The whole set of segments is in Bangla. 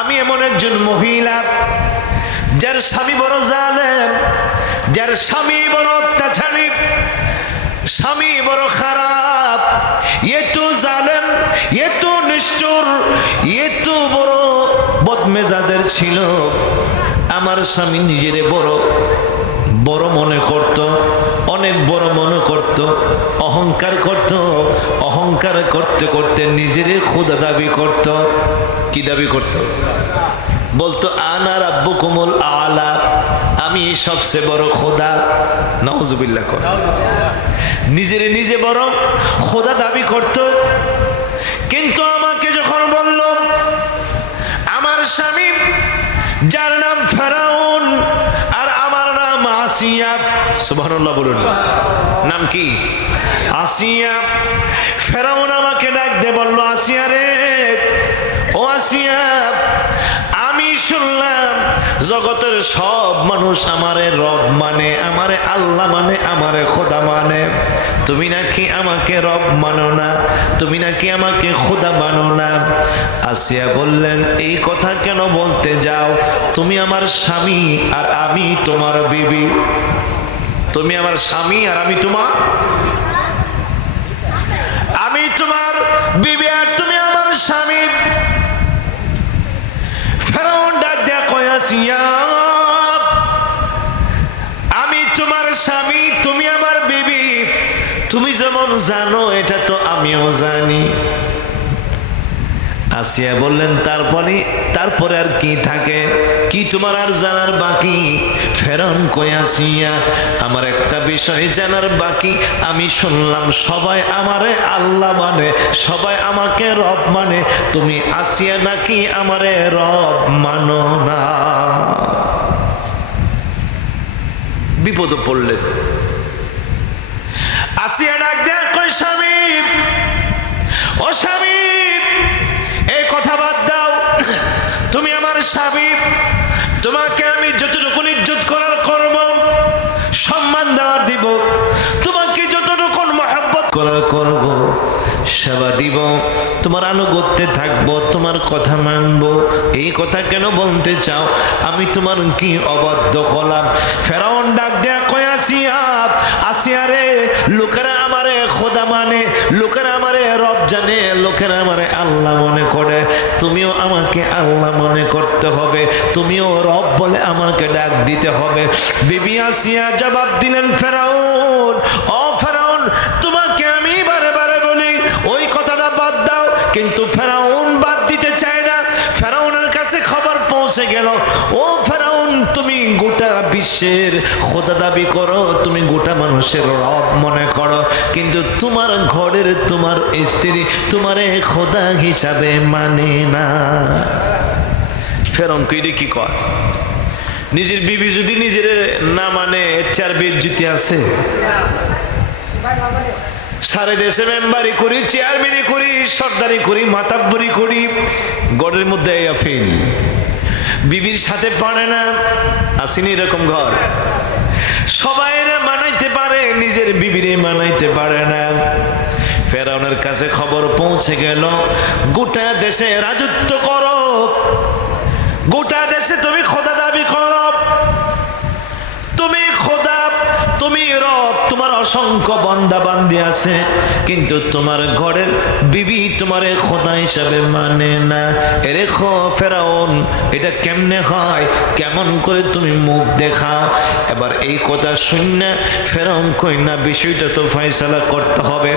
আমি এমন একজন মহিলা যার স্বামী বড় জালেম, যার স্বামী বড় অত্যাচারী, স্বামী বড় খারাপ, এতো জালেম, এতো নিষ্ঠুর, এতো বড় বদমেজাজের ছিল। আমার স্বামী নিজেরে বড় বড় মনে করত, অনেক বড় মনে করত, অহংকার করত। অহংকার করতে করতে নিজেরে খোদা দাবি করত। কি দাবি করত? বলতো আনা রাব্বুকুমুল আলা, আমি সবচেয়ে বড় খোদা। নাউজুবিল্লাহ। কর নিজেরে নিজে বড় খোদা দাবি করত। কিন্তু আমাকে যখন বলল আমার স্বামী যার নাম ফেরাউন আর আমার নাম আসিয়া, সুবহানাল্লাহ বলুন, নাম কি? আসিয়া। ফেরাউন আমাকে ডাক দিয়ে বলল, আসিয়া রে, ও আসিয়া, আমি শুনলাম জগতের সব মানুষ আমারে রব মানে, আমারে আল্লাহ মানে, আমারে খোদা মানে, তুমি নাকি আমাকে রব মানো না, তুমি নাকি আমাকে খোদা মানো না। আসিয়া বললেন, এই কথা কেন বলতে যাও? তুমি আমার স্বামী আর আমি তোমার বিবি। তুমি আমার স্বামী আর আমি তোমার বিবি, আর তুমি আমার স্বামী। ফেরাউন ডাক দেয়া কয়, আসিয়া, আমি তোমার স্বামী, তুমি আমার বিবি। তুমি যেমন জানো এটা তো আমিও জানি। আসিয়া বললেন, তারপরে আর কি থাকে? কি তোমার আর জানার বাকি? ফেরাউন কয়, আসিয়া, আমার একটা বিষয় জানার বাকি। আমি শুনলাম সবাই আমারে আল্লাহ মানে, সবাই আমাকে রব মানে, তুমি আসিয়া নাকি আমারে রব মানো না। বিপদে পড়লেন। আসিয়া ডাক দেয়া কয়, স্বামী, ও স্বামী, এই কথা বাদ দাও। তুমি আমার স্বামী, তোমাকে আমি যতটুকু ইজ্জত করার করব, সম্মান দেওয়ার দিব, তোমাকে যতটুকু মহব্বত করার করব, সেবা দিব, তোমার আনুগত্যে থাকবো, তোমার কথা মানবো। এই কথা কেন বলতে চাও? আমি তোমার কি অবাধ্য হলাম? ফেরাউন ডাক দেয়া কয়, আসিয়া, আসিয়া রে, লোকেরা আমারে খোদা মানে, লোকেরা আমারে রব জানে, লোকেরা আমারে আল্লাহ মনে করে, তুমিও আমাকে আল্লাহ মনে করতে হবে, তুমিও রব বলে আমাকে ডাক দিতে হবে। বিবি আসিয়া জবাব দিলেন, ফেরাউন, ও ফেরাউন, তোমাকে আমি বারে বারে বলি ওই কথাটা বাদ দাও, কিন্তু ফেরাউন বাদ দিতে চায় না। ফেরাউনের কাছে খবর পৌঁছে গেল, ও ফেরাউন, তুমি গোটা বিশ্বের খোদা দাবি করো, তুমি গোটা মানুষের রব মনে করো, কিন্তু তোমার ঘরের তোমার স্ত্রী তোমারে খোদা হিসাবে মানে না। ফেরাউন কইরে কি কয়? নিজের বিবি যদি নিজের না মানে, চার বেজ্জতি আছে। সারা দেশে মেম্বারি করি, চেয়ারম্যানি করি, সর্দারি করি, মাতাব্বরি করি, গড়ের মধ্যে ফেল, বিবির সাথে পারে না। আসেনি এরকম ঘর? সবাই মানাইতে পারে, নিজের বিবিরে মানাইতে পারে না। ফেরাউনের কাছে খবর পৌঁছে গেল, গোটা দেশে রাজত্ব করো, গোটা দেশে তুমি খোদা দাবি করো, তুমি খোদা, তুমি রব, তোমার অসংখ্য বান্দা বান্দি আছে, কিন্তু তোমার ঘরের বিবি তোমারে খোদা হিসাবে মানে না। এরে ফেরাউন, এটা কেমনে হয়? কেমন করে তুমি মুখ দেখাও? এবার এই কথা শুনে ফেরাউন কই না, বিষয়টা তো ফয়সালা করতে হবে।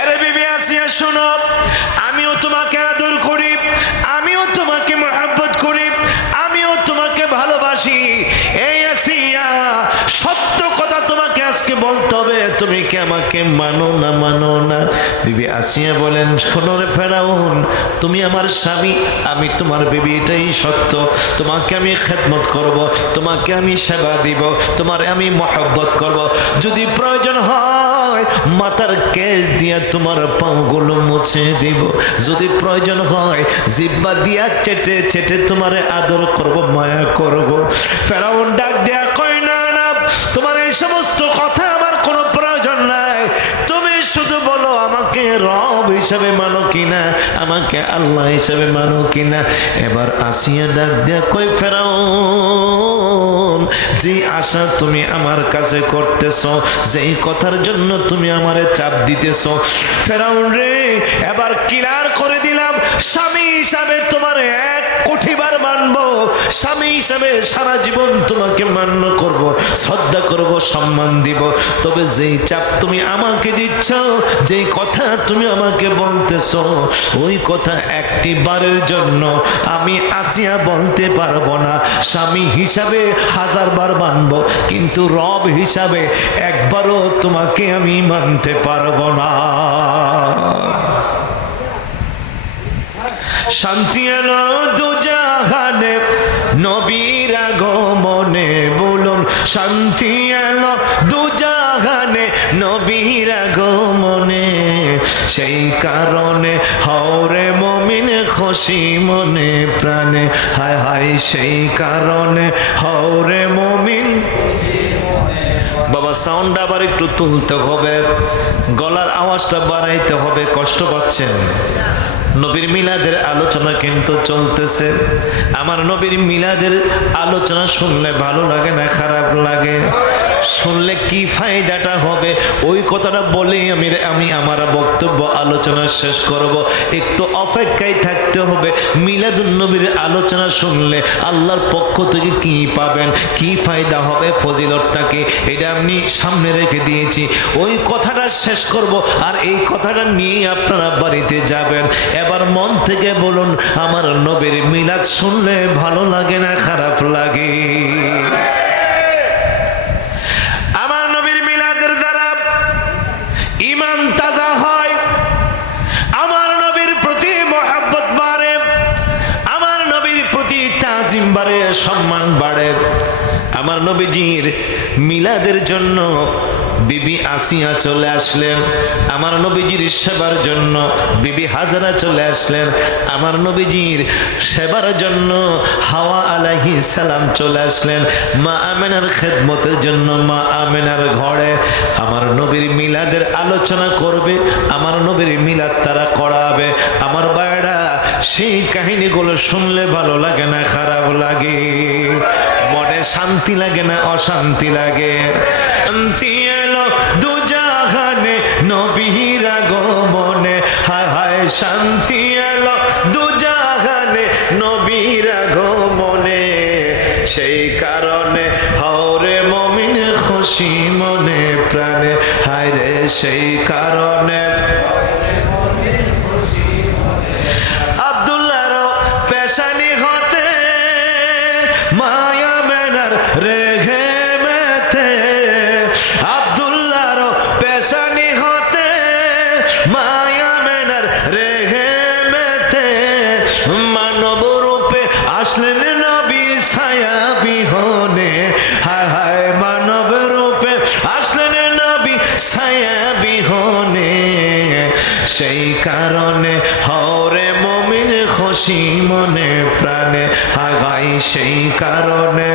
এরে বিবি আসিয়া, শোনো, আমিও তোমাকে আদর করি, আমিও তোমাকে মহব্বত করি, আমিও তোমাকে ভালোবাসি। এই আসিয়া, সত্য কথা তোমাকে আজকে বলতে হবে, তুমি কি আমাকে মানো না মানো না? বিবি আসিয়া বলেন, শোনো রে ফেরাউন, তুমি আমার স্বামী, আমি তোমার বিবি, এটাই সত্য। তোমাকে আমি খেদমত করব, তোমাকে আমি সেবা দিব, তোমার আমি মহব্বত করব, যদি প্রয়োজন হয় মাথার কেশ দিয়া তোমার পাগুলো মুছে দিব, যদি প্রয়োজন হয় জিহ্বা দিয়া চেটে চেটে তোমারে আদর করব, মায়া করব। ফেরাউন ডাক দেয়া কয়, না না, তোমার এই সমস্ত কথা আমার কোনো প্রয়োজন নাই, তুমি শুধু বলো আমাকে রব হিসাবে মানো কিনা, আমাকে আল্লাহ হিসাবে মানো কিনা। এবার আসিয়া ডাক দিয়া কই, ফেরাউন, যে আশা তুমি আমার কাছে করতেছো, যেই কথার জন্য তুমি আমারে চাপ দিতেছো, ফেরাউন রে, এবার ক্লিয়ার করে দিলাম, স্বামী হিসাবে তোমার 1 কোটি বার মানবো, স্বামী হিসাবে সারা জীবন তোমাকে মান্য করব, শ্রদ্ধা করব, সম্মান দিব। তবে যেই চাপ তুমি আমাকে দিচ্ছ, যেই কথা তুমি আমাকে বলতেছো, ওই কথা একটি বারের জন্য আমি আসিয়া বলতে পারবো না। স্বামী হিসাবে 1000 বার মানব, কিন্তু রব হিসাবে একবারও তোমাকে আমি মানতে পারবো না। শান্তি এলো দুজাহানে নবীর আগমনে, বলুন শান্তি এলো দুজাহানে নবীর আগমনে। সেই কারণে হওরে মুমিন খুশি মনে প্রাণে, হায় হায় সেই কারণে হওরে মুমিন। বাবা সাউন্ড আবার একটু তুলতে হবে, গলার আওয়াজটা বাড়াইতে হবে, কষ্ট পাচ্ছেন। নবীর মিলাদের আলোচনা কিন্তু চলতেছে। আমার নবীর মিলাদের আলোচনা শুনলে ভালো লাগে না খারাপ লাগে? শুনলে কি ফায়দাটা হবে ওই কথাটা বলে আমি আমার বক্তব্য আলোচনা শেষ করব। একটু অপেক্ষায় থাকতে হবে। মিলাদুন নবীর আলোচনা শুনলে আল্লাহর পক্ষ থেকে কি পাবেন, কি ফায়দা হবে, ফজিলতটাকে, এটা আমি সামনে রেখে দিয়েছি। ওই কথাটা শেষ করব, আর এই কথাটা নিয়ে আপনারা বাড়িতে যাবেন। এবার মন থেকে বলুন, আমার নবীর মিলাদ শুনলে ভালো লাগে না খারাপ লাগে? আমার নবীর মিলাদের দ্বারা ঈমান তাজা হয়, আমার নবীর প্রতি মহব্বত বাড়ে, আমার নবীর প্রতি তাজিম বাড়ে, সম্মান বাড়ে। আমার নবীজির মিলাদের জন্য বিবি আসিয়া চলে আসলেন, আমার নবীজির সেবার জন্য বিবি হাজারা চলে আসলেন, আমার নবীজির সেবার জন্য হাওয়া আলাইহিস সালাম চলে আসলেন, মা আমেনার খেদমতের জন্য মা আমেনার ঘরে। আমার নবীর মিলাদের আলোচনা করবে, আমার নবীর মিলাদ তারা করাবে। আমার ভাইরা, সেই কাহিনীগুলো শুনলে ভালো লাগে না খারাপ লাগে? মনে শান্তি লাগে না অশান্তি লাগে? শান্তি এলো দুজাহানে নবীর আগমনে, হায় হায় শান্তি এলো দুজাহানে নবীর আগমনে। সেই কারণে হওরে মুমিন খুশি মনে প্রাণে, হায় রে সেই কারণে। আব্দুল্লাহর পেশানি হতে মায়া মেনার রেঘে মেতে, আব্দুল্লাহর পেশানি হতে মায়া মেনার রেঘে মেতে। মানব রূপে আসলেন নবী ছায়া বিহনে, হায় হায় মানব রূপে আসলেন নবী ছায়া বিহনে। সেই কারণে হওরে মুমিন খুশি মনে প্রাণে, হায় হায় সেই কারণে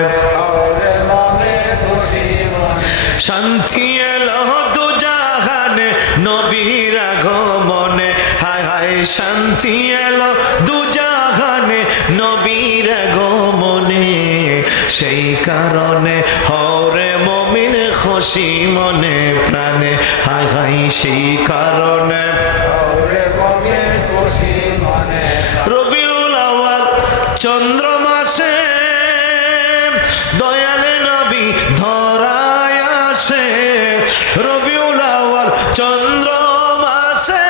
শান্তি এলো দুজাহানে নবীর আগমনে, হায় হায় শান্তি এলো দুজাহানে নবীর আগমনে। সেই কারণে হওরে মুমিন খুশি মনে প্রাণে, হায় হায় সেই কারণে। রবিউল আউয়াল চন্দ্র মাসে দয়ালে নবী ধরায় আসে, রবিউল আউয়াল চন্দ্র মাসে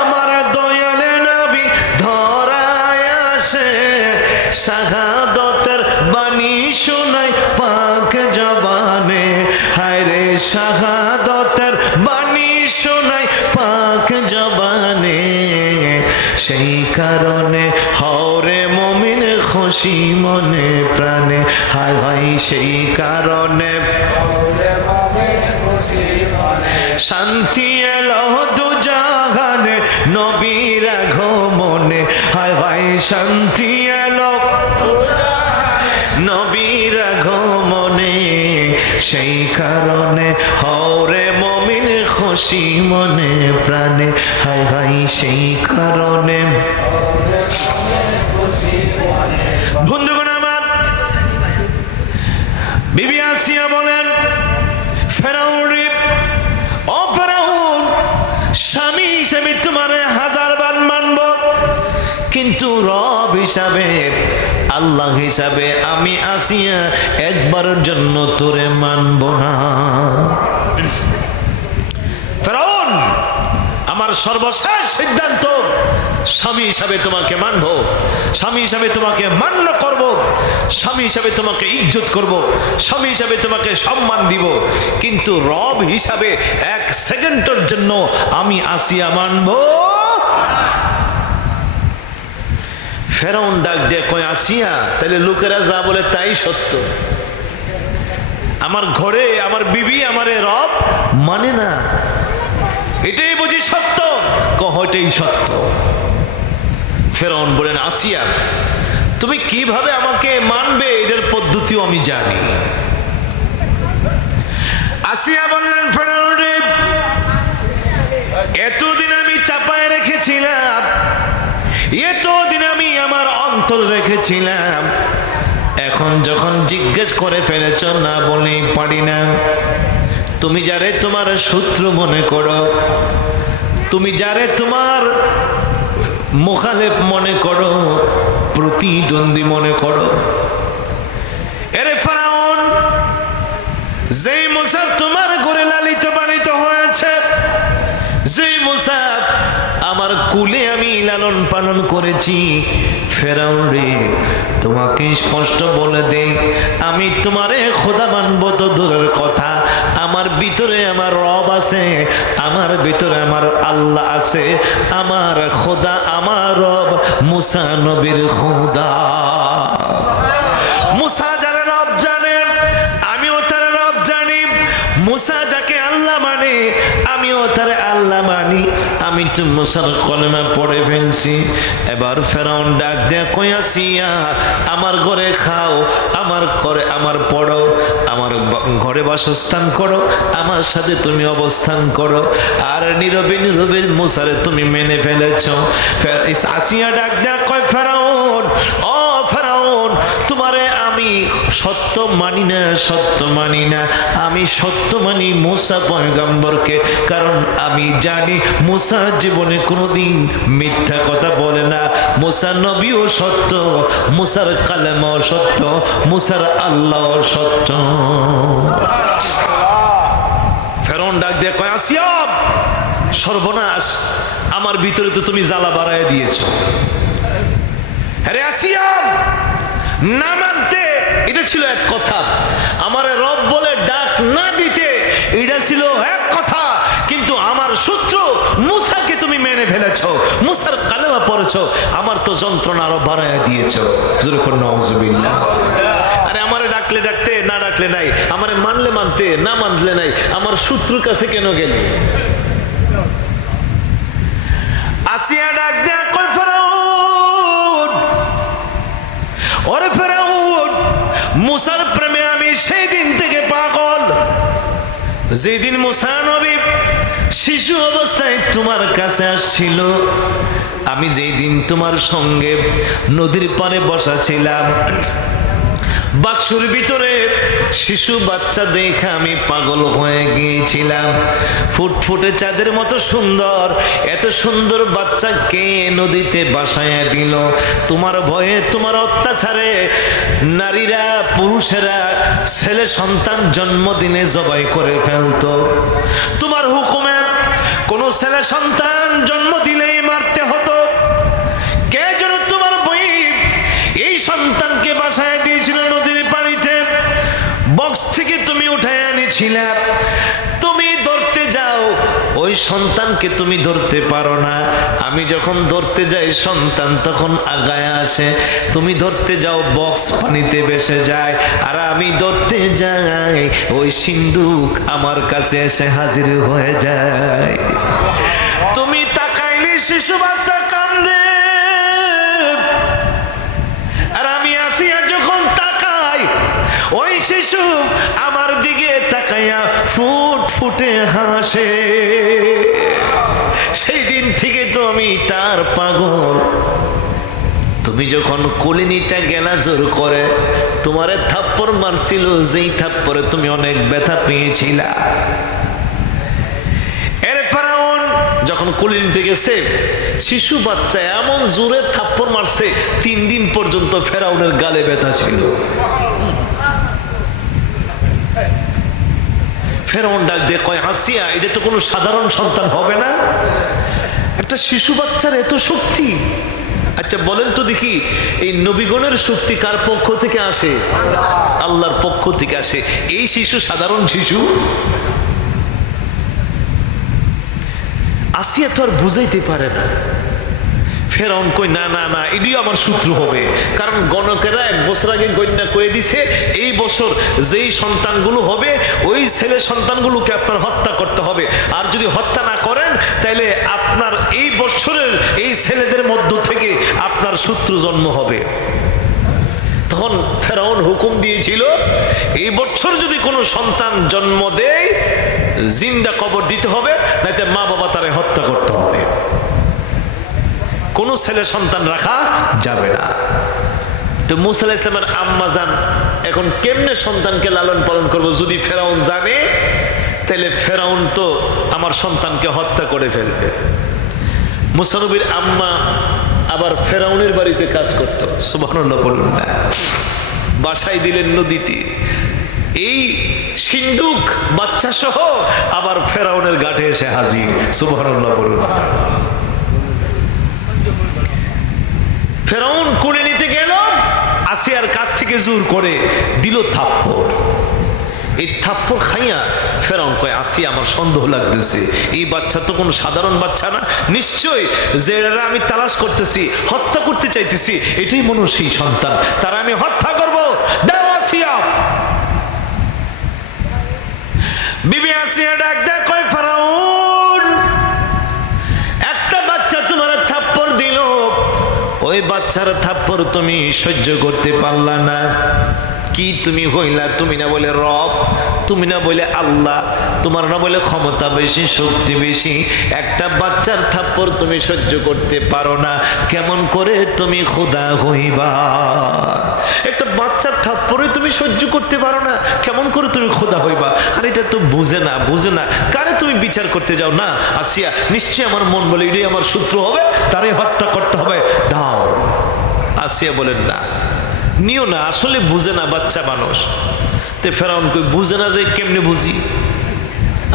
আমার দয়ালে নবী ধরায় আসে। শাহাদতের বাণী শোনাই পাক জবানে, হায় রে শাহাদতের বাণী শোনাই পাক জবানে। সেই কারণে হওরে মুমিন খুশি মনে প্রাণে, হায় হায় সেই কারণে শান্তি এলো দুজাহানে নবীর আগমনে, হায় হায় শান্তি এলো নবীর আগমনে। সেই কারণে হওরে মুমিন খুশি মনে প্রাণে, হায় সেই কারণে। বন্ধুগণ আমার, বিবি আসিয়া বলেন, ফেরাউন রে, ও ফেরাউন, স্বামী হিসেবে তোমার 1000 বার মানব, কিন্তু রব হিসাবে, আল্লাহ হিসাবে আমি আসিয়া একবারের জন্য তোরে মানব না। ফেরাউন, আমার সর্বশেষ সিদ্ধান্ত, স্বামী হিসাবে তোমাকে মানব, স্বামী হিসাবে তোমাকে মান্য করব, স্বামী হিসাবে তোমাকে ইজ্জত করব, স্বামী হিসাবে তোমাকে সম্মান দিব, কিন্তু রব হিসাবে 1 সেকেন্ডের জন্য আমি আসিয়া মানব। ফেরাউন ডাক দিয়ে কয়, আসিয়া, তাহলে লোকেরা যা বলে তাই সত্য? আমার ঘরে আমার বিবি আমারে রব মানে না, এটাই বুঝি সত্য? কয়টাই সত্য। ফেরাউন বলেন, আসিয়া, তুমি কিভাবে আমাকে মানবে এটার পদ্ধতিও আমি জানি। আসিয়া বললেন, ফেরাউন রে, এতদিন আমি চাপায় রেখেছিলাম, এতদিন আমি আমার অন্তর রেখেছিলাম, এখন যখন জিজ্ঞেস করে ফেলেছ না বলেই পারি না। তুমি যারে তোমার শত্রু মনে করো, তুমি যারে তোমার মুখালেফ মনে করো, প্রতিদ্বন্দ্বী মনে করো, এরে ফেরাউন, যেই মুসা তোমার ঘরে লালিত পালিত হয়েছে, যেই মুসা আমার কুলে আমি লালন পালন করেছি, ফেরাউন রে, তোমাকে স্পষ্ট বলে দেই, আমি তোমারে খোদা মানব তো দূরের কথা, আমার ভিতরে আমার রব আছে, আমার ভিতরে আমার আল্লাহ আছে, আমার খোদা, আমার রব মুসা নবীর খোদা। মুসা যারা রব জানে, আমিও তার রব জানি। মুসা যাকে আল্লাহ মানে, আমিও তার আল্লাহ মানি। আমি তো মুসার কলেমা পড়ে ফেলছি। এবার ফেরাউন ডাক দেয়া কই, আসিয়া, আমার ঘরে খাও, আমার ঘরে আমার পড়ো, আমার ঘরে বাসস্থান করো, আমার সাথে তুমি অবস্থান করো, আর নীরবে নীরবে মুসারে তুমি মেনে ফেলেছ। আসিয়া ডাক দেয়া কয়, ফেরাউন, ও ফেরাউন, তোমারে আমি সত্য মানি না, সত্য মানি না, আমি সত্য মানি মুসা পয়গম্বরকে, কারণ আমি জানি মুসা জীবনে কোনোদিন মিথ্যা কথা বলে না। মুসা নবীও সত্য, মুসার কালেমাও সত্য, মুসার আল্লাহ সত্য। ফেরাউন ডাক দিয়ে কয়, আসিয়া, সর্বনাশ, আমার ভিতরে তো তুমি জ্বালা বাড়ায় দিয়েছ। আরে আসিয়া, না মানতে এটা ছিল এক কথা, আমার রব বলে ডাক না দিতে এটা ছিল এক কথা, কিন্তু আমার শত্রু মুসাকে তুমি মেনে ফেলেছো, মুসার কালেমা পড়েছো, আমার তো যন্ত্রণা আরো বাড়ায় দিয়েছো। নাউজুবিল্লাহ। আরে আমারে ডাকলে ডাকতে, না ডাকলে নাই, আমারে মানলে মানতে, না মানলে নাই, আমার শত্রুর কাছে কেন গেলি? আসিয়া ডাক দেয়া কই, ফেরাউন, ওরে ফেরাউন, মুসার প্রেমে আমি সেই দিন থেকে পাগল, যেদিন মুসা নবী শিশু অবস্থায় তোমার কাছে আসছিল, আমি যেই দিন তোমার সঙ্গে নদীর পাড়ে বসা ছিলাম, বাক্সুর ভিতরে শিশু বাচ্চা দেখে আমি পাগল হয়ে গিয়েছিলাম। ফুটফুটে চাঁদের মতো সুন্দর, এত সুন্দর বাচ্চা কে নদীতে বাসায় দিল? তোমার ভয়ে, তোমার অত্যাচারে নারীরা, পুরুষেরা ছেলে সন্তান জন্মদিনে জবাই করে ফেলতো। তোমার হুকুমে কোন ছেলে সন্তান জন্ম দিলেই মারতে হতো। কে যেন তোমার বই এই সন্তানকে বাসায় দিয়েছিল নদীর পানিতে, বক্স থেকে তুমি উঠায় আনিছিলে। তুমি ধরতে যাও, ওই সন্তানকে তুমি ধরতে পারো না। আমি যখন ধরতে যাই সন্তান তখন আগায় আসে, তুমি ধরতে যাও বক্স পানিতে ভেসে যায়, আর আমি ধরতে যাই ওই সিন্দুক আমার কাছে এসে হাজির হয়ে যায়। তুমি তাকাইলে শিশু বাচ্চা কান্দে, আর আমি আসিয়া যখন তাকাই ওই শিশু আমার দিকে তাকাইয়া ফুট ফুটে হাসে। সেই দিন থেকে তো আমি গুনার পাগল, তুমি যখন কোলে নিতে গেলা জোর করে, তোমারে থাপ্পড় মারছিল, যেই থাপ্পড়ে তুমি অনেক ব্যথা পেয়েছিলা। এর ফেরাউন যখন কোলে নিতে গেছে, শিশু বাচ্চা এমন জোরে থাপ্পড় মারছে, 3 দিন পর্যন্ত ফেরাউনের গালে ব্যথা ছিল। ফেরাউন ডাক দিয়ে কয়, আসিয়া, এটা তো কোনো সাধারণ সন্তান হবে না, একটা শিশু বাচ্চার এত শক্তি। আচ্ছা বলেন তো দেখি, এই নবীগণের শক্তি কার পক্ষ থেকে আসে? আল্লাহর পক্ষ থেকে আসে। এই শিশু সাধারণ শিশু? আসিয়া তো আর বুঝাইতে পারে না। ফেরাউন কই, না না না, এটিও আমার শত্রু হবে, কারণ গণকেরা 1 বছর আগে গণ্যা করে দিছে, এই বছর যেই সন্তানগুলো হবে ওই ছেলে সন্তানগুলোকে আপনার হত্যা করতে হবে, আর যদি হত্যা না করেন তাহলে আপনার এই বছরের এই ছেলেদের মধ্য থেকে আপনার শত্রু জন্ম হবে। তখন ফেরাউন হুকুম দিয়েছিল, এই বছর যদি কোনো সন্তান জন্ম দেয়, জিন্দা কবর দিতে হবে, নাইতে মা বাবা তারে হত্যা করতে হবে, কোন ছেলে সন্তান রাখা যাবে না। তো মুসা আলাইহিস সালামের আম্মা জান এখন কেমনে সন্তানকে লালন পালন করবো? যদি ফেরাউন জানে তাহলে ফেরাউন তো আমার সন্তানকে হত্যা করে ফেলবে। মুসা নবীর আম্মা আবার ফেরাউনের বাড়িতে কাজ করত, সুবহানাল্লাহ বলুন না, বাসায় দিলেন নদীতে, এই সিন্ধুক বাচ্চা সহ আবার ফেরাউনের ঘাটে এসে হাজির, সুবহানাল্লাহ বলুন। ফেরাউন কোলে নিতে গেল, আসিয়ার কাছ থেকে জোর করে দিল থাপ্পড়। এই থাপ্পড় খাইয়া ফেরাউন কয়, আসিয়া, আমার সন্দেহ লাগতেছে, এই বাচ্চা তো কোনো সাধারণ বাচ্চা না, নিশ্চয়ই যারা আমি তালাশ করতেছি, হত্যা করতে চাইতেছি, এটাই মনে হয় সেই সন্তান, তারা আমি হত্যা করবো, দাও আসিয়া। বিবি আসিয়া ডাক দেয়, কয়, ফেরাউন, একটা বাচ্চা তোমার থাপ্পড় দিল, ওই বাচ্চার থাপ্পড় তুমি সহ্য করতে পারলা না, কি তুমি হইলা? তুমি না বলে রব, তুমি না বলে আল্লাহ, তোমার না বলে ক্ষমতা বেশি, শক্তি বেশি, একটা বাচ্চার থাপ্পড় তুমি সহ্য করতে পারো না, কেমন করে তুমি খোদা হইবা? একটা বাচ্চার থাপ্পড়ে তুমি সহ্য করতে পারো না, কেমন করে তুমি খোদা হইবা? আর এটা তো বুঝে না, বুঝে না, কারে তুমি বিচার করতে যাও? না আসিয়া, নিশ্চয়ই আমার মন বলে এটাই আমার শত্রু হবে, তারে হত্যা করতে হবে, দাও। আসিয়া বলেন, না, নিও না, আসলে বুঝে না, বাচ্চা মানুষ। তে ফেরাউন কই, বুঝে না যে কেমনে বুঝি?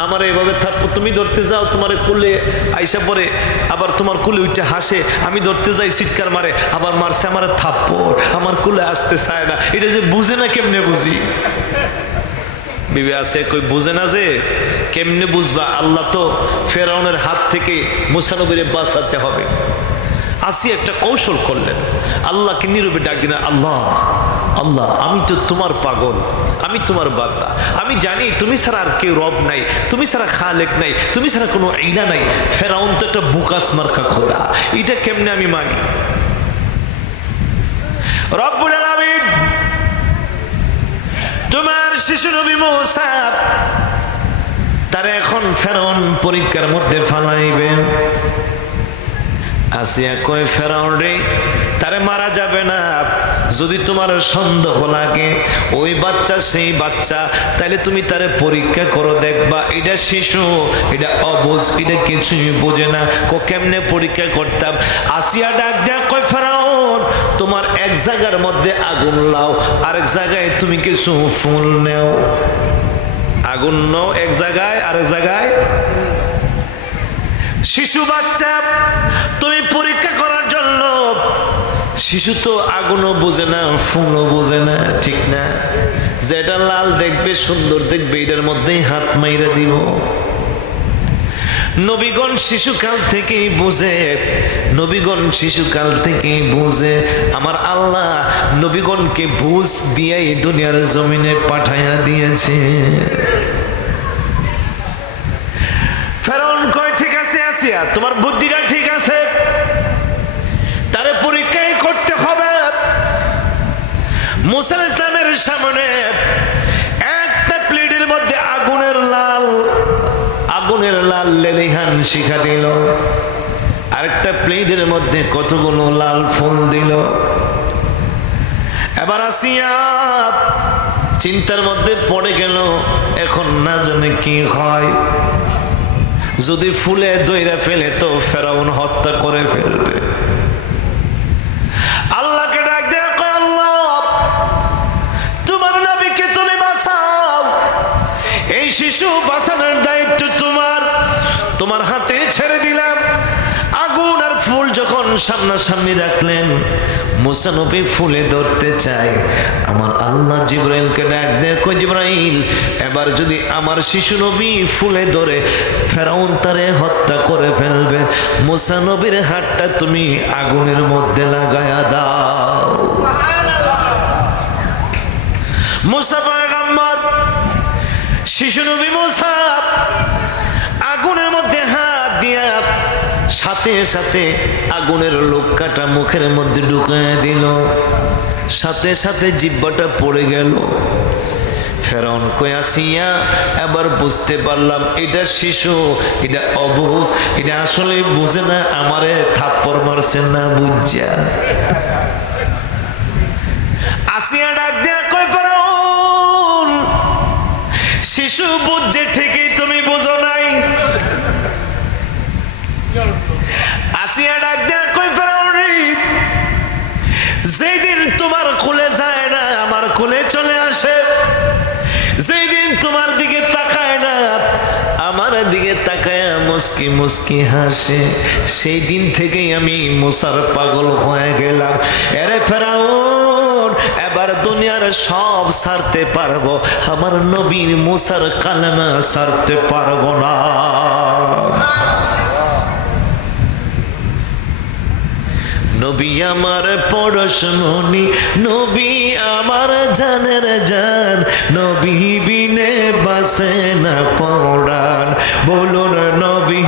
আমার এইভাবে থাপ্পড় তুমি ধরতে যাও, তোমার কোলে আইসা পরে, আবার তোমার কোলে উঠে হাসে, আমি ধরতে যাই চিৎকার মারে, আবার মারছে আমার থাপ্পড়, আমার কোলে আসতে চায় না, এটা যে বুঝে না কেমনে বুঝি? বিবি আছে কই, বুঝে না যে কেমনে বুঝবা? আল্লাহ তো ফেরাউনের হাত থেকে মুসা নবীরে বাঁচাতে হবে। আসি একটা কৌশল করলেন, আল্লাহকে নীরবে ডাক দিলেন, আল্লাহ, আল্লাহ, আমি তো তোমার পাগল, আমি তোমার বান্দা, আমি জানি তুমি ছাড়া আর কেউ রব নাই, তুমি ছাড়া খালেক নাই, তুমি ছাড়া কোনো ইলা নাই, ফেরাউন তো একটা বুকাস মার্কা খোদা, এটা কেমনে আমি মানি? রব্বুল আলামিন তোমার শিশু নবী মূসা তারা এখন ফেরাউন পরীক্ষার মধ্যে ফালাইবে। আসিয়া কয়, ফেরাউন রে, তারে মারা যাবে না, যদি তোমার সন্দেহ লাগে ওই বাচ্চা সেই বাচ্চা, তাহলে তুমি তারে পরীক্ষা করো, দেখবা এটা শিশু, এটা অবুঝ, এটা কিছুই বোঝে না, কেমনে পরীক্ষা করতাম? আসিয়া ডাক দেয়া কয়, ফেরাউন, তোমার এক জায়গার মধ্যে আগুন লাও, আরেক জায়গায় তুমি কিছু ফুল নেও, আগুন নাও এক জায়গায়, আরেক জায়গায় শিশু বাচ্চা, তুমি পরীক্ষা করার জন্য, শিশু তো আগুনও বোঝে না, ফুলও বোঝে না, ঠিক না? যেটা লাল দেখবে, সুন্দর দেখবে, এটার মধ্যেই হাত মাইরা দিব। নবীগণ শিশুকাল থেকেই বুঝে, নবীগণ শিশুকাল থেকেই বুঝে, আমার আল্লাহ নবীগণকে বুঝ দিয়ে এই দুনিয়ার জমিনে পাঠাইয়া দিয়েছে। ফেরাউন কয়, ঠিক আছে আসিয়া, তোমার বুদ্ধিটা ঠিক আছে, তারে পরীক্ষাই করতে হবে। মুসা আলাইহিস সালামের সামনে একটা প্লেটের মধ্যে আগুনের লাল লেলিহান শিখা দিল, আরেকটা প্লেটের মধ্যে কতগুলো লাল ফুল দিল। এবার আসিয়া চিন্তার মধ্যে পড়ে গেল, এখন না জানে কি হয়। যদি ফুলে দইরা ফেলে তো ফেরাউন হত্যা করে ফেলবে। আল্লাহকে ডাক দিয়ে কয়, আল্লাহ তোমার নবীকে তুমি বাঁচাও, এই শিশু বাঁচানোর দায়িত্ব তোমার, তোমার হাতে ছেড়ে দিলাম। আগুন আর ফুল যখন সামনাসামনি রাখলেন, মুসা নবী ফুলে ধরতে চায়। আমার আল্লাহ জিবরাইলকে ডাক দিয়ে কয়, জিবরাইল এবার যদি আমার শিশু নবী ফুলে ধরে ফেরাউন তারে হত্যা করে ফেলবে, মুসা নবীর হাতটা তুমি আগুনের মধ্যে লাগায়া দাও। মুসা পয়গম্বর শিশু নবী মুসা আগুনের মধ্যে হাত দিয়া সাথে সাথে আগুনের লোকটা মুখের মধ্যে ঢুকায় দিল, সাথে সাথে জিহ্বাটা পড়ে গেল। ফেরাউন কই, আসিয়া এবার বুঝতে পারলাম এটা শিশু, এটা অবুঝ, এটা আসলে বুঝে না, আমারে থাপ্পড় মারছে না বুঝা। আসিয়া ডাক দিয়া কই, ফেরাউন শিশু বুঝছে ঠিকই, তুমি বুঝো নাই। আসিয়া ডাক দেয়া কই, ফেরাউন যেই দিন তোমার কোলে যায় না আমার কোলে চলে আসে, যেই দিন তোমার দিকে তাকায় না আমার দিকে তাকায় মুস্কি মুস্কি হাসে, সেই দিন থেকেই আমি মুসার পাগল হয়ে গেলাম। এরে ফেরাউন এবার দুনিয়ার সব ছাড়তে পারবো, আমার নবীর মুসার কালেমা ছাড়তে পারবো না। নবী আমার পরশমণি, নবী আমার জানের জান, নবী বিনে বাসে না পরাণ। বলুন নবী,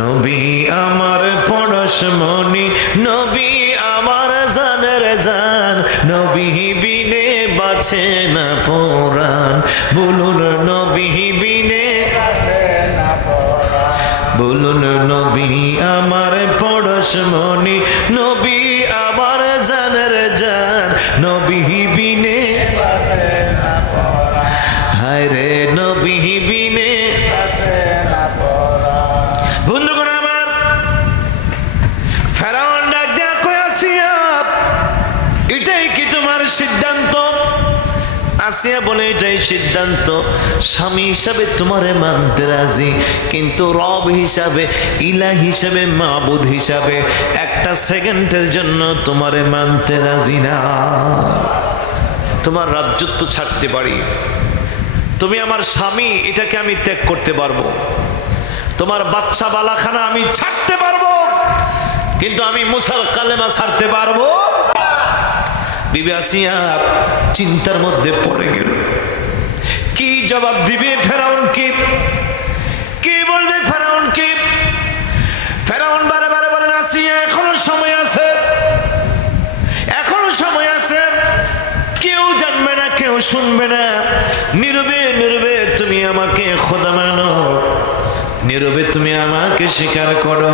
নবী আমার পরশমণি, নবী আমার জানের জান, নবী বিনে বাঁচে না পরাণ। বলুন নবী বিনে, বলুন নবী আমার পরশমণি, নবী আমার জানের জান, নবী বিনে, হায় রে নবী বিনে। বন্ধুগণ আমার, ফেরাউন ডাক দেয়া কই, আসিয়া এটাই কি তোমার সিদ্ধান্ত? আসিয়া বলে এটাই সিদ্ধান্ত, স্বামী হিসাবে তোমারে মানতে রাজি, কিন্তু রব হিসাবে, ইলাহ হিসাবে, মাবুদ হিসাবে একটা সেকেন্ডের জন্য তোমারে মানতে রাজি না। তোমার রাজ্যত্ব ছাড়তে পারি, তুমি আমার স্বামী এটাকে আমি ত্যাগ করতে পারবো, তোমার বাচ্চা বালাখানা আমি ছাড়তে পারবো, কিন্তু আমি মুসার কালেমা ছাড়তে পারবো। বিবি আসিয়া চিন্তার মধ্যে পড়ে গেল, কি জবাব দিবে ফেরাউনকে, কি বলবে ফেরাউনকে? ফেরাউন বারে বারে বলেন, আসিয়া এখনো সময় আছে, এখনো সময় আছে, কেউ জানবে না, কেউ শুনবে না, নীরবে নীরবে তুমি আমাকে খোদা মানো, নীরবে তুমি আমাকে স্বীকার করো।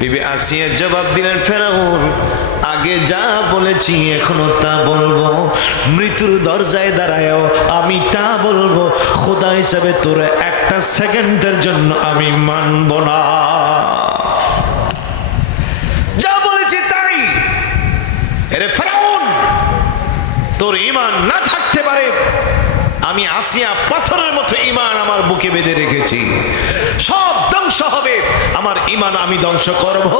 বিবি আসিয়া জবাব দিলেন, ফেরাউন আগে যা বলেছি এখনো তা বলবো, মৃত্যুর দরজায় দাঁড়ায়ও আমি তা বলবো, খোদা হিসাবে তোরা একটা সেকেন্ডের জন্য আমি মানব না। যা বলেছি তাই। এরে ফেরাউন, তোর ঈমান না থাকতে পারে, আমি আসিয়া পাথরের মতো ঈমান আমার বুকে বেঁধে রেখেছি, সব ধ্বংস হবে, আমার ঈমান আমি ধ্বংস করব।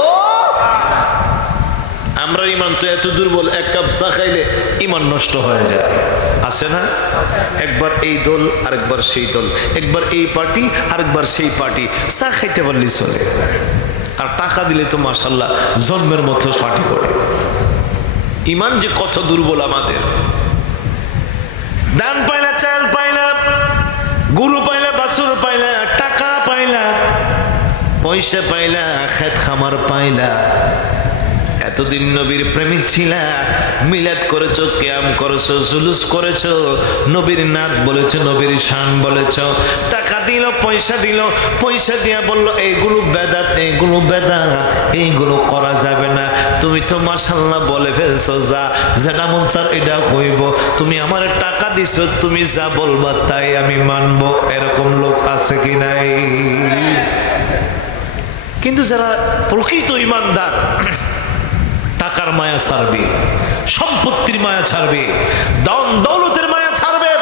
আমরা ঈমান তো এত দুর্বল, এক কাপ চা খাইলে ঈমান নষ্ট হয়ে যায়, আছে না? একবার এই দল আরেকবার সেই দল, একবার এই পার্টি আরেকবার সেই পার্টি, চা খাইতে পারলি চলে, আর টাকা দিলে তো মাশাআল্লাহ জন্মের মতো পার্টি করে। ঈমান যে কত দুর্বল আমাদের। দান পাইলা, চাল পাইলা, গুরু পাইলা, বাছুর পাইলা, টাকা পাইলা, পয়সা পাইলা, খেত খামার পাইলা, এতদিন নবীর প্রেমিক ছিলা, মিলাদ করেছো, কিয়াম করেছো, জুলুস করেছো, নবীর নাত বলেছো, নবীর শান বলেছো, টাকা দিল, পয়সা দিল, পয়সা দিয়া বলল এইগুলো বেদাত, এইগুলো বেদাত, এইগুলো করা যাবে না। তুমি তো মাশাআল্লাহ বলে ফেলছো, যা যেটা মন চায় এটা হইব, তুমি আমার টাকা দিছো, তুমি যা বলবা তাই আমি মানবো। এরকম লোক আছে কি নাই? কিন্তু যারা প্রকৃত ইমানদার, টাকার মায়া ছাড়বে, সম্পত্তির মায়া ছাড়বে, দন দৌলতের মায়া ছাড়বে,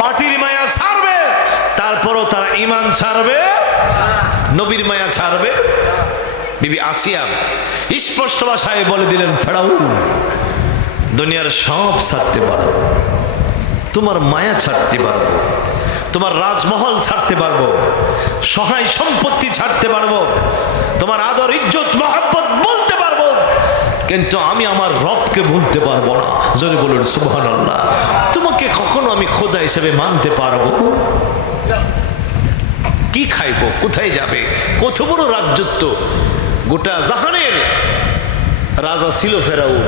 পার্টির মায়া ছাড়বে, তারপরও তারা ইমান ছাড়বে, নবীর মায়া ছাড়বে। বিবি আসিয়া স্পষ্ট ভাষায় বলে দিলেন, ফেরাউন দুনিয়ার সব ছাড়তে পারো, তোমার মায়া ছাড়তে পারবো, তোমার রাজমহল ছাড়তে পারবো, সহায় সম্পত্তি ছাড়তে পারবো, তোমার আদর ইজ্জত মহব্বত বলতে পারবো, কিন্তু আমি আমার রবকে ভুলতে পারবো না। যদি বলুন সুবহানাল্লাহ। তোমাকে কখনো আমি খোদা হিসেবে মানতে পারবো? কি খাইবো, কোথায় যাবে, কত বড় রাজত্ব, গোটা জাহানের রাজা ছিল ফেরাউন।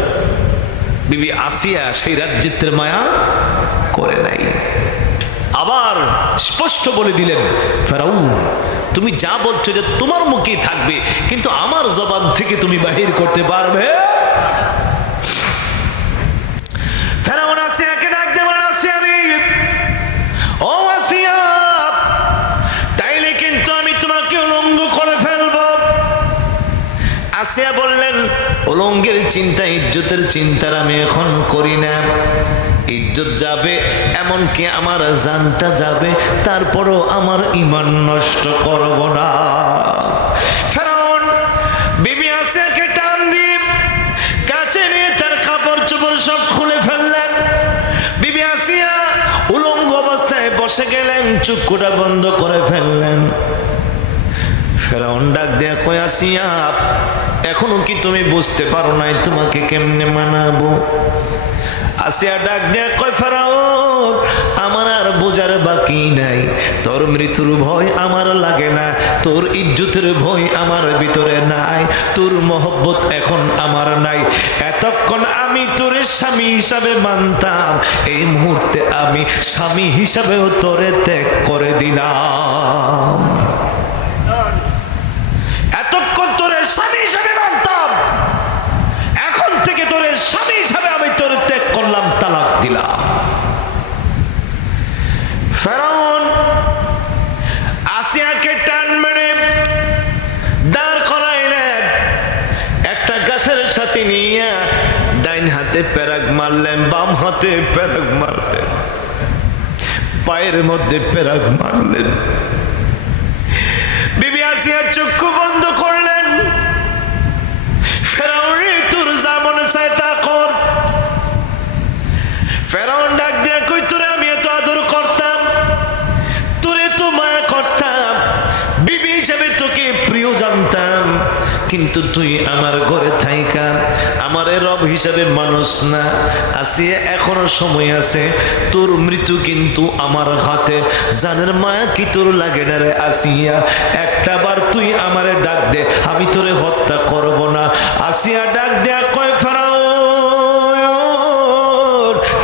বিবি আসিয়া সেই রাজ্যের মায়া করে নাই। আবার স্পষ্ট বলে দিলেন, ফেরাউন তুমি যা বলছো যে তোমার মুখেই থাকবে, কিন্তু আমার জবান থেকে তুমি বাহির করতে পারবে? ফেরাউন আসিয়াকে ডাক দিয়ে বলেন, আসিয়া রে, ও আসিয়া, তাইলে কিন্তু আমি তোমাকে উলঙ্গ করে ফেলবো। আসিয়া বললেন, উলঙ্গের চিন্তা, ইজ্জতের চিন্তার আমি এখন করি না। ইজ্জত যাবে, এমনকি আমার জানটা যাবে, তারপরও আমার ঈমান নষ্ট করব না। ফেরাউন বিবি আসিয়াকে টান দিয়ে কাছে নিয়ে তার কাপড় চোপড় সব খুলে ফেললেন। বিবি আসিয়া উলঙ্গ অবস্থায় বসে গেলেন, চুক্কুটা বন্ধ করে ফেললেন। ফেরাউন ডাক দেয়া কয়, আসিয়া এখনো কি তুমি বুঝতে পারো নাই তোমাকে কেমনে মানাবো? আসিয়া ডাক দেয়া কয়, ফেরাউন আমার আর বোঝার বাকি নাই, তোর মৃত্যুর ভয় আমার লাগে না, তোর ইজ্জতের ভয় আমার ভিতরে নাই, তোর মহব্বত এখন আমার নাই। এতক্ষণ আমি তোর স্বামী হিসাবে মানতাম, এই মুহূর্তে আমি স্বামী হিসাবেও তোরে ত্যাগ করে দিলাম। এতক্ষণ তোরে স্বামী হিসাবে মানতাম, এখন থেকে তোরে স্বামী হিসাবে আমি তোরে ত্যাগ করলাম, তালাক দিলাম। ফেরাউন আসিয়াকে টান মেরে দাঁড় করাইলেন, একটা গাছের সাথে নিয়ে ডাইন হাতে পেরাক মারলেন, বাম হাতে পেরাক মারলেন, পায়ের মধ্যে পেরাক মারলেন। বিবি আসিয়া চক্ষু বন্ধ করলেন। ফেরাউন তোর যা মনে চায় তা কর। ফেরাউন ডাক দিয়া কই, তোরে আমি এত আদর করতাম, তোরে তো মায়া করতাম, বিবি হিসেবে তোকে প্রিয় জানতাম, কিন্তু তুই আমার ঘরে থাইকা আমারে রব হিসাবে মানুষ না। আসিয়া এখনো সময় আছে, তোর মৃত্যু কিন্তু আমার হাতে। জানের মায়া কি তোর লাগে না রে আসিয়া? একটা বার তুই আমারে ডাক দে, আমি তোরে হত্যা করব না। আসিয়া ডাক দেয়া কয়, ফেরাউন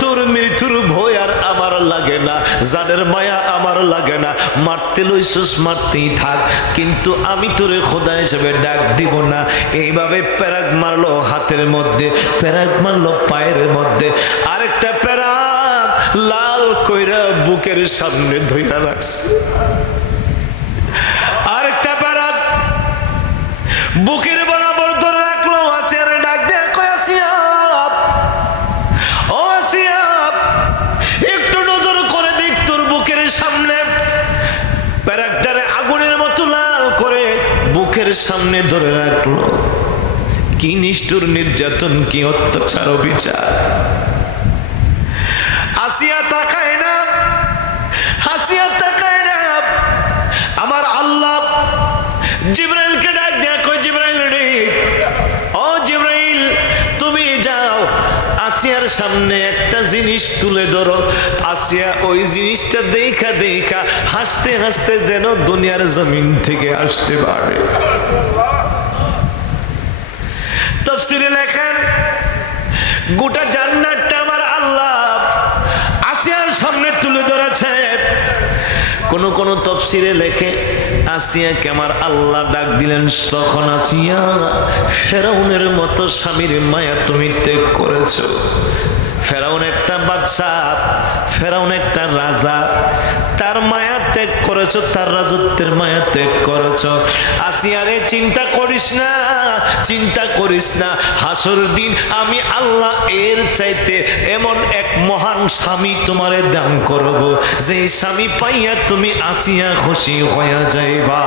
তোর মৃত্যুর ভয় আর আমার লাগে না, জানের মায়া আমার লাগে না, মারতে লইছস মারতেই থাক, কিন্তু আমি তোরে খোদা হিসেবে ডাক দিব না। এইভাবে পেরাক মারলো হাতের মধ্যে, পেরাক মারলো পায়ের মধ্যে, আরেকটা পেরাক লাল কইরা বুকের সামনে ধইরা রাখছে, আরেকটা পেরাক বুকের বরাবর ধরে রাখলো। আসিয়ার ডাক দেয়া কয়, আসিয়া ও আসিয়া, একটু নজর করে দেখ তোর বুকের সামনে। পেরাকটারে আগুনের মতো লাল করে বুকের সামনে ধরে রাখলো। কি নিষ্ঠুর নির্যাতন, কি অত্যাচার, বিচার। আসিয়া তাকায় না, আসিয়া তাকায় না। আমার আল্লাহ জিবরাইলকে ডাক দেয়া কয়, জিবরাইল রে, ও জিবরাইল তুমি যাও, আসিয়ার সামনে একটা জিনিস তুলে ধরো। আসিয়া ওই জিনিসটা দেখা দেখা হাসতে হাসতে যেন দুনিয়ার জমিন থেকে আসতে পারে। তাফসীরে লেখেন গোটা জান্নাতটা আমার আল্লাহ আসিয়ার সামনে তুলে ধরেছে। কোন তাফসীরে লেখে আসিয়াকে আমার আল্লাহ ডাক দিলেন, তখন আসিয়া ফেরাউনের মতো স্বামীর মায়া তুমি ত্যাগ করেছো। ফেরাউন একটা বাদশা, ফেরাউন একটা রাজা, তার মায়া ত্যাগ করেছো, তার রাজত্বের মায়া ত্যাগ করেছো। আসিয়ারে চিন্তা করিস না, চিন্তা করিস না, হাসর দিন আমি আল্লাহ এর চাইতে এমন এক মহান স্বামী তোমারে দান করব, যে স্বামী পাইয়া তুমি আসিয়া খুশি হইয়া যাইবা।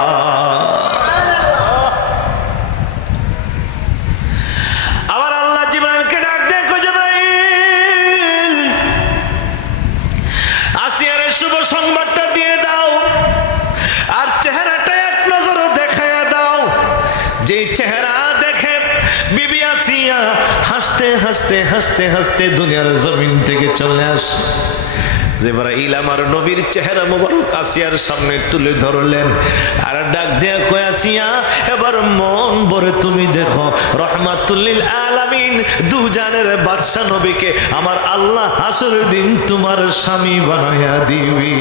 আবার আল্লাহ জিবরাইলকে ডাক দেয়, জিবরাইল আসিয়ার শুভ সংবাদটা দিয়ে দাও, আর চেহারাটা এক নজরে দেখায়া দাও। যে চেহারা দেখে বিবি আসিয়া হাসতে হাসতে হাসতে হাসতে দুনিয়ার জমিন থেকে চলে আসে। জিবরাইল আমার নবীর চেহারা মোবারক আসিয়ার সামনে তুলে ধরলেন, আর ডাক দেয়া কয়, আসিয়া এবার মন ভরে তুমি দেখো, রহমাতুল লিল আলামিন দু জানের বাদশা নবীকে আমার আল্লাহ হাসরের দিন তোমার স্বামী বানায়া দিবি।